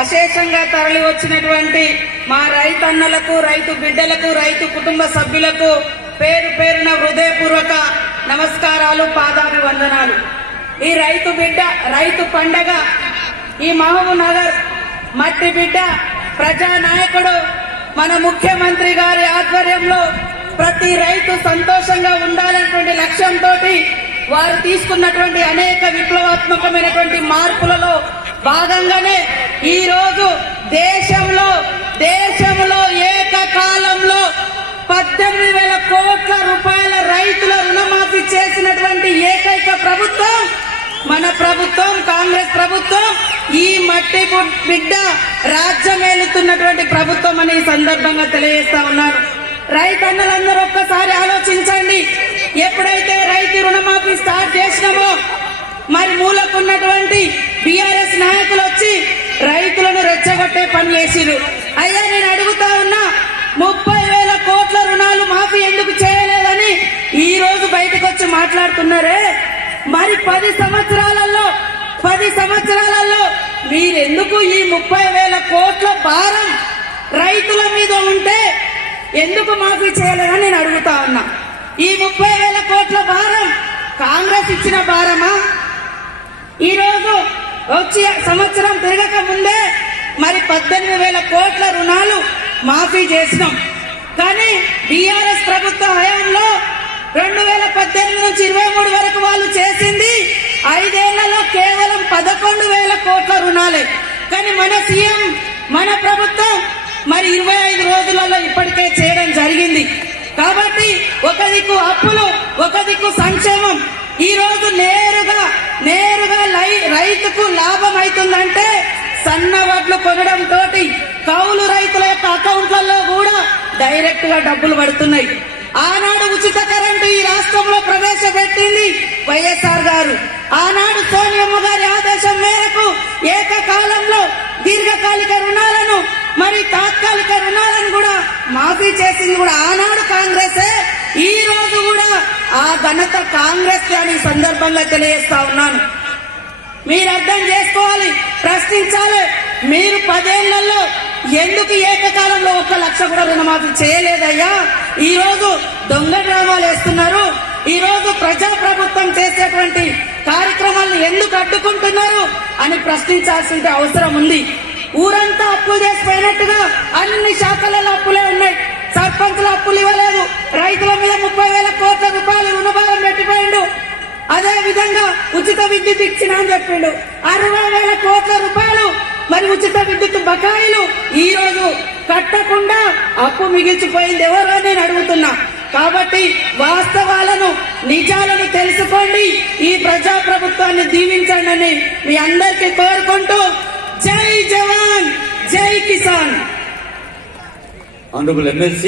అశేషంగా తరలి వచ్చినటువంటి మా రైతన్నలకు, రైతు బిడ్డలకు, రైతు కుటుంబ సభ్యులకు పేరు పేరున హృదయపూర్వక నమస్కారాలు, పాదాభివందనాలు. ఈ రైతు బిడ్డ, రైతు పండగ, ఈ మహబూబ్ నగర్ మట్టి బిడ్డ, ప్రజానాయకుడు మన ముఖ్యమంత్రి గారి ఆధ్వర్యంలో ప్రతి రైతు సంతోషంగా ఉండాలన్నటువంటి లక్ష్యంతో వారు తీసుకున్నటువంటి అనేక విప్లవాత్మకమైనటువంటి మార్పులలో భాగంగానే ఈ రోజు దేశంలో ఏకకాలంలో 18,000 కోట్ల రూపాయల రైతుల రుణమాఫీ చేసినటువంటి ఏకైక ప్రభుత్వం మన ప్రభుత్వం, కాంగ్రెస్ ప్రభుత్వం. ఈ మట్టి బిడ్డ రాజ్యమేలుతున్నటువంటి ప్రభుత్వం అని ఈ సందర్భంగా తెలియజేస్తా ఉన్నారు. రైతన్నలందరూ ఒక్కసారి ఆలోచించండి. ఎప్పుడైతే రైతు రుణమాఫీ స్టార్ట్ చేసినామో మరి మూలకున్నటువంటి బీఆర్ఎస్ నాయకులు వచ్చి రైతులను రెచ్చగొట్టే పని చేసిరు. అయ్యా, నేను అడుగుతా ఉన్నా, 30,000 కోట్ల రుణాలు మాఫీ ఎందుకు చేయలేదని ఈ రోజు బయటకు వచ్చి మాట్లాడుతున్నారే. మరి 10 సంవత్సరాలలో మీరెందుకు ఈ 30,000 కోట్ల భారం రైతుల మీద ఉంటే ఎందుకు మాఫీ చేయలేదని నేను అడుగుతా ఉన్నా. ఈ 30,000 కోట్ల భారం కాంగ్రెస్ ఇచ్చిన భారమా? ఈ రోజు వచ్చి సంవత్సరం తిరగక ముందే మరి 18,000 కోట్ల రుణాలు మాఫీ చేసినాం. కానీ బీఆర్ఎస్ ప్రభుత్వ హయాంలో 2018 నుంచి 23 వరకు వాళ్ళు చేసింది 5 ఏళ్లలో కేవలం 11,000 కోట్ల రుణాలే. కానీ మన సీఎం, మన ప్రభుత్వం మరి 25 రోజులలో ఇప్పటికే చేయడం జరిగింది. కాబట్టి ఒక దిక్కు అప్పులు, ఒక దిక్కు సంక్షేమం. ఈ రోజు నేరుగా రైతుకు లాభం అవుతుందంటే సన్న వడ్లు కొనడం తోటి కౌలు రైతుల యొక్క అకౌంట్లలో కూడా డైరెక్ట్ గా డబ్బులు పడుతున్నాయి. ఆనాడు ఉచిత కరెంటు ఈ రాష్ట్రంలో ప్రవేశపెట్టింది వైఎస్ఆర్ గారు. ఆనాడు సోనియమ్మ గారి ఆదేశం మేరకు ఏకకాలంలో దీర్ఘకాలిక రుణాలను మరి తాత్కాలిక రుణాలను కూడా మాఫీ చేసింది కూడా ఆనాడు కాంగ్రెసే. ఈ రోజు కూడా ఆ ఘనత కాంగ్రెస్ అని సందర్భంగా తెలియజేస్తా ఉన్నాను. మీరు అర్థం చేసుకోవాలి, ప్రశ్నించాలి. మీరు 10 ఏళ్లలో ఎందుకు ఏకకాలంలో 1 లక్ష కూడా రుణమాఫీ చేయలేదయ్యా? ఈ రోజు దొంగ డ్రామాలు వేస్తున్నారు. ఈ రోజు ప్రజా ప్రభుత్వం చేసేటువంటి కార్యక్రమాలను ఎందుకు అడ్డుకుంటున్నారు అని ప్రశ్నించాల్సిన అవసరం ఉంది. ఊరంతా అప్పులు చేసిపోయినట్టుగా అన్ని శాఖలలో అప్పులే ఉన్నాయి. సర్పంచుల అప్పులు ఇవ్వలేదు, రైతుల మీద 30,000 కోట్ల రూపాయలు రుణభారం పెట్టిపోయిండు. అదే విధంగా ఉచిత విద్యుత్ ఇచ్చిన అని చెప్పిండు. 60,000 కోట్ల రూపాయలు మరి ఉచిత విద్యుత్ బకాయిలు ఈ రోజు కట్టకుండా అప్పు మిగిల్చిపోయింది ఎవరో నేను అడుగుతున్నా. కాబట్టి వాస్తవాలను, నిజాలను తెలుసుకోండి. ఈ ప్రజా ప్రభుత్వాన్ని దీవించండి అని మీ అందరికీ కోరుకుంటూ, జై జవాన్, జై కిసాన్. Honorable MLC.